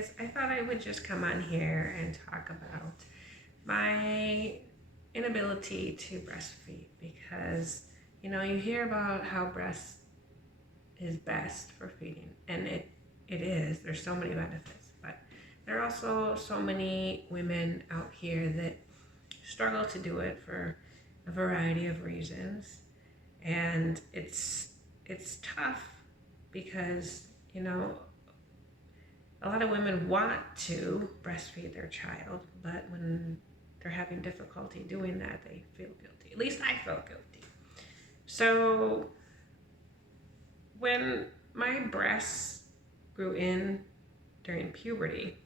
guys. I thought I would just come on here and talk about my inability to breastfeed because, you hear about how breast is best for feeding, and it is. There's so many benefits, but there are also so many women out here that struggle to do it for a variety of reasons, and it's tough because, a lot of women want to breastfeed their child, but when they're having difficulty doing that, they feel guilty. At least I felt guilty. So when my breasts grew in during puberty,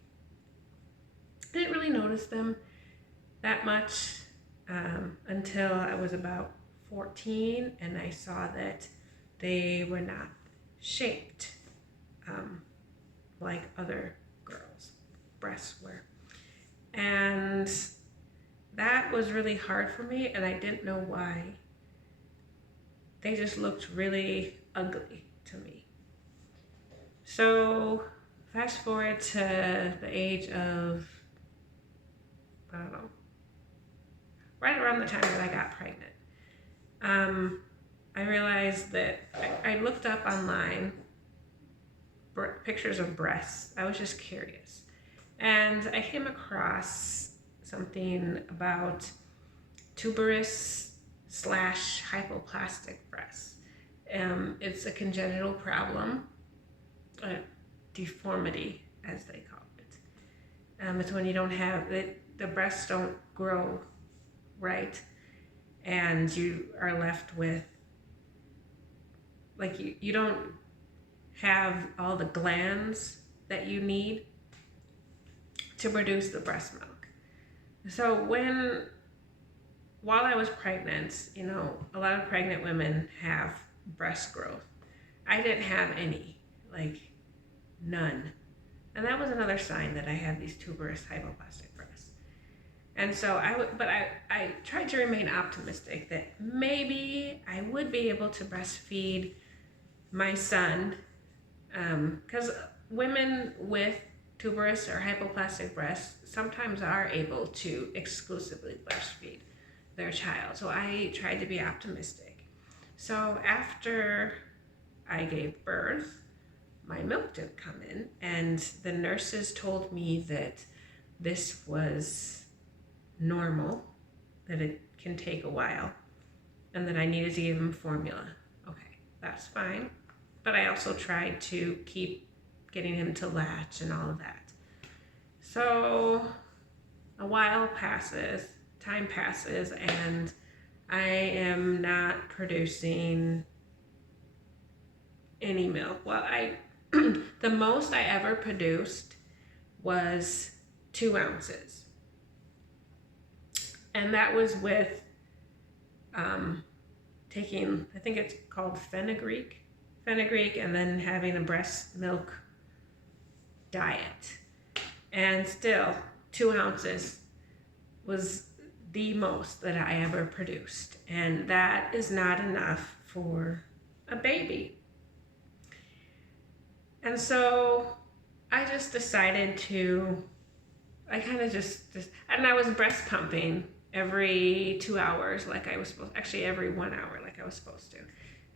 I didn't really notice them that much until I was about 14, and I saw that they were not shaped like other girls' breasts were. And that was really hard for me, and I didn't know why. They just looked really ugly to me. So fast forward to the age of, I don't know, right around the time that I got pregnant. I realized that I looked up online pictures of breasts. I was just curious. And I came across something about tuberous / hypoplastic breasts. It's a congenital problem, a deformity as they call it. It's when you don't have, the breasts don't grow right, and you are left with, like, you don't have all the glands that you need to produce the breast milk. So while I was pregnant, a lot of pregnant women have breast growth. I didn't have any, like none. And that was another sign that I had these tuberous hypoplastic breasts. And so I tried to remain optimistic that maybe I would be able to breastfeed my son, because women with tuberous or hypoplastic breasts sometimes are able to exclusively breastfeed their child. So I tried to be optimistic. So after I gave birth, my milk didn't come in, and the nurses told me that this was normal, that it can take a while, and that I needed to give him formula. Okay, that's fine. But I also tried to keep getting him to latch and all of that. So a while passes, time passes, and I am not producing any milk. Well, the most I ever produced was 2 ounces. And that was with taking, I think it's called fenugreek, and then having a breast milk diet. And still, 2 ounces was the most that I ever produced. And that is not enough for a baby. And so I just decided and I was breast pumping every 2 hours like I was supposed to, actually every 1 hour like I was supposed to.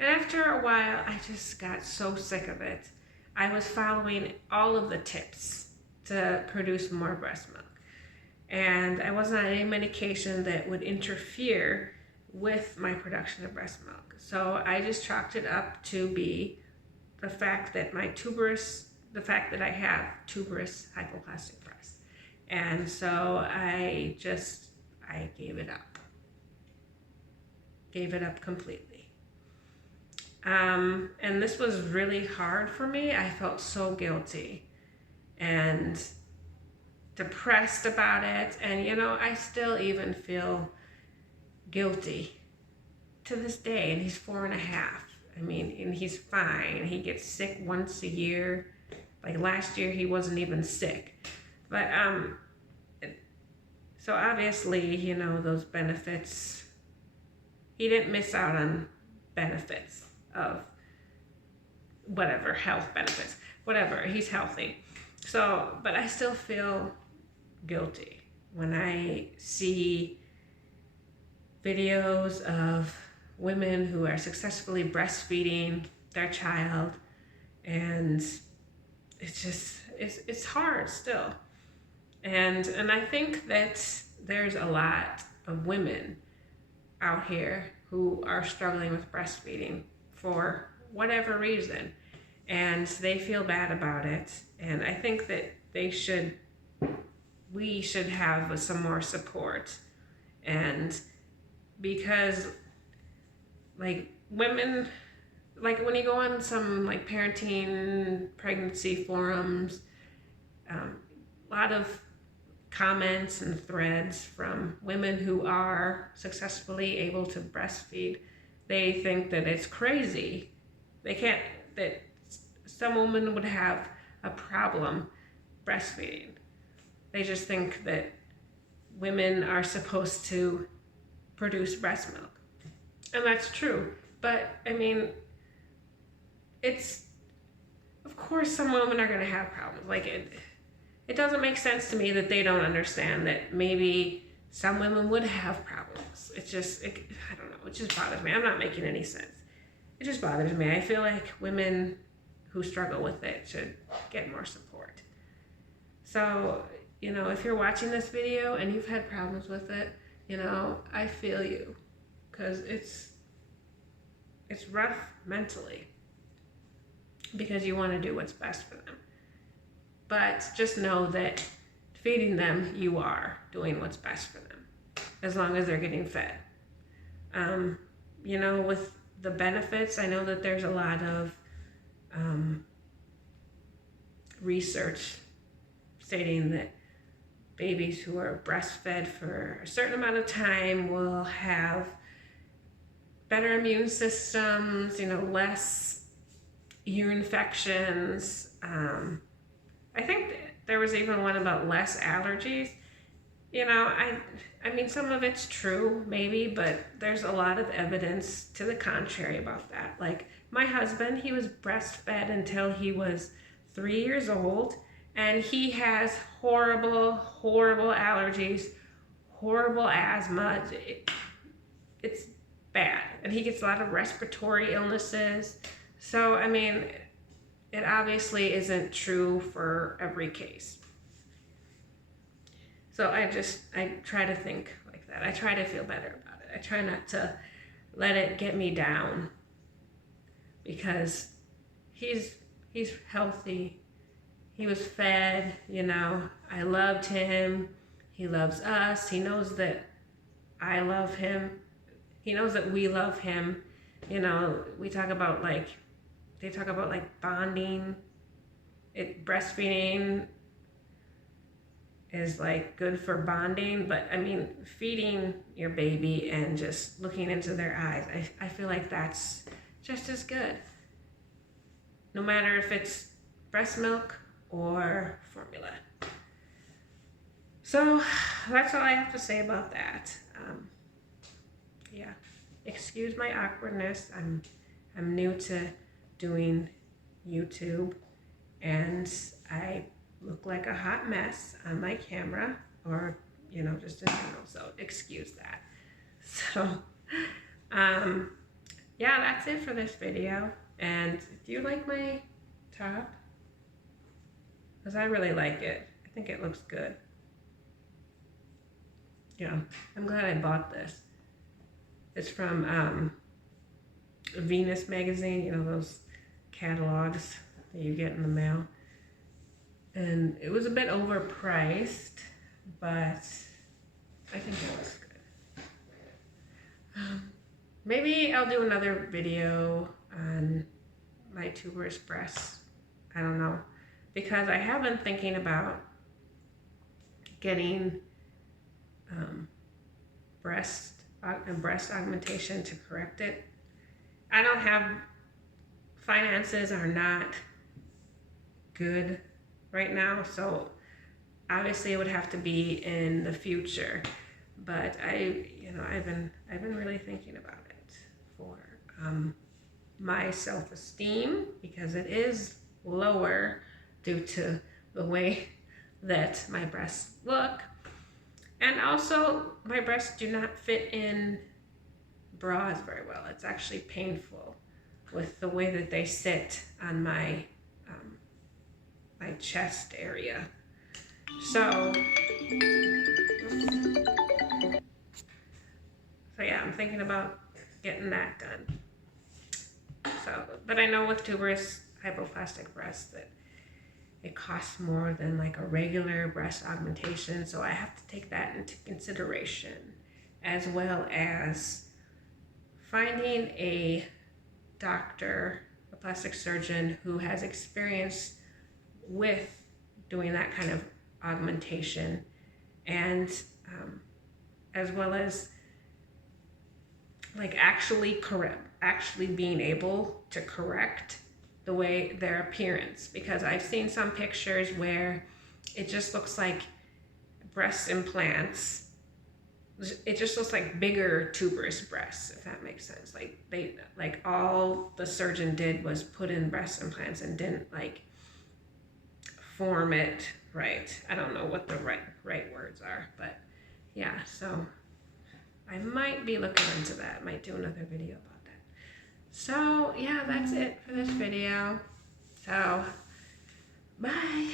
And after a while, I just got so sick of it. I was following all of the tips to produce more breast milk. And I wasn't on any medication that would interfere with my production of breast milk. So I just chalked it up to be the fact that I have tuberous hypoplastic breasts. And so I gave it up. Gave it up completely. And this was really hard for me. I felt so guilty and depressed about it. And, I still even feel guilty to this day. And he's 4.5. And he's fine. He gets sick once a year. Like last year, he wasn't even sick. But, so obviously, those benefits, he didn't miss out on benefits of whatever, health benefits, whatever, he's healthy. So, but I still feel guilty when I see videos of women who are successfully breastfeeding their child, and it's hard still. And I think that there's a lot of women out here who are struggling with breastfeeding for whatever reason, and they feel bad about it. And I think that we should have some more support. And because like women, like when you go on some like parenting pregnancy forums, a lot of comments and threads from women who are successfully able to breastfeed, they think that it's crazy. They can't, that some women would have a problem breastfeeding. They just think that women are supposed to produce breast milk. And that's true. But I mean, of course some women are going to have problems. Like it doesn't make sense to me that they don't understand that maybe some women would have problems. I don't know, it just bothers me. I'm not making any sense. It just bothers me. I feel like women who struggle with it should get more support. So, if you're watching this video and you've had problems with it, I feel you, because it's rough mentally, because you want to do what's best for them. But just know that feeding them, you are doing what's best for them, as long as they're getting fed. With the benefits, I know that there's a lot of research stating that babies who are breastfed for a certain amount of time will have better immune systems, less ear infections. I think there was even one about less allergies. I mean, some of it's true, maybe, but there's a lot of evidence to the contrary about that. Like my husband, he was breastfed until he was 3 years old, and he has horrible, horrible allergies, horrible asthma. It's bad. And he gets a lot of respiratory illnesses. So, I mean, it obviously isn't true for every case. So I try to think like that. I try to feel better about it. I try not to let it get me down, because he's healthy. He was fed, I loved him. He loves us. He knows that I love him. He knows that we love him. They talk about bonding. Breastfeeding is like good for bonding, but I mean, feeding your baby and just looking into their eyes, I feel like that's just as good, no matter if it's breast milk or formula. So that's all I have to say about that. Yeah, excuse my awkwardness. I'm new to doing YouTube, and I look like a hot mess on my camera, or just in general, so excuse that. So yeah, that's it for this video. And if you like my top, because I really like it, I think it looks good. I'm glad I bought this. It's from Venus magazine, those catalogs that you get in the mail. And it was a bit overpriced, but I think it looks good. Maybe I'll do another video on my tuberous breasts. I don't know, because I have been thinking about getting breast augmentation to correct it. I don't have, finances are not good right now, so obviously it would have to be in the future. But I've been really thinking about it for my self-esteem, because it is lower due to the way that my breasts look. And also, my breasts do not fit in bras very well. It's actually painful with the way that they sit on my my chest area. So yeah, I'm thinking about getting that done. So, but I know with tuberous hypoplastic breasts that it costs more than like a regular breast augmentation, so I have to take that into consideration, as well as finding a doctor, a plastic surgeon who has experience with doing that kind of augmentation, and as well as like actually being able to correct the way their appearance, because I've seen some pictures where it just looks like breast implants. It just looks like bigger tuberous breasts, if that makes sense. Like all the surgeon did was put in breast implants and didn't like form it right. I don't know what the right words are, but yeah, so I might be looking into that. Might do another video about that. So yeah, that's it for this video. So bye.